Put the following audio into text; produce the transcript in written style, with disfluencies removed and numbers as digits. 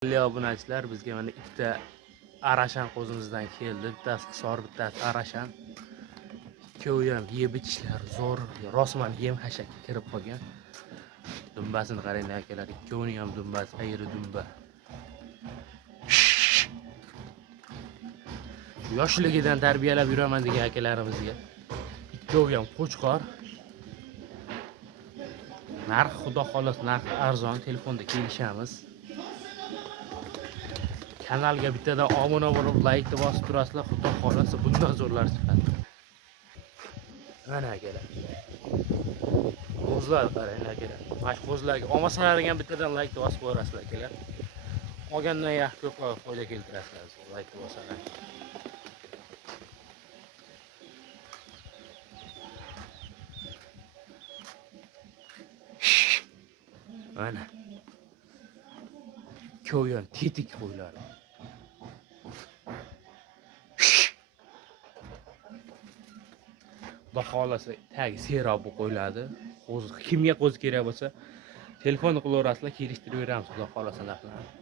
Obunachilar, bizga mana ikkita arashan qo'zimizdan keldi. Bittasi hisor, bittasi arashan. Ikkovi ham yeb ichishlar zo'r, rosman yem hashakka kirib qolgan. Dumbasini qaranglar akalar, ikkovining ham dumbasi ayri dumba. Yoshligidan tarbiyalab yuraman degan akalarimizga. Ikkovi ham qo'chqor. Narx xudo xolos, narx arzon, telefonda kelishamiz. Kanalga bittadan obuna bo'lib, like bosib turasizlar, xudo xolasa bundan zo'rlar chiqadi. Mana akalar. Qo'zlar qaranglar akalar. Mana shu qo'zlarga olmasalar ham bittadan like bosib qo'yasizlar akalar. Olgandan yaxshi ko'p foyda keltirasizlar, like bossalar. Mana. Ko'yon tetik qo'ylar. Xudo xolasa tagi serob qo'yiladi. Kimga qo'z kerak bo'lsa, telefonni qilaverasizlar, kelishtirib beramiz, xudo xolasa narxlarni.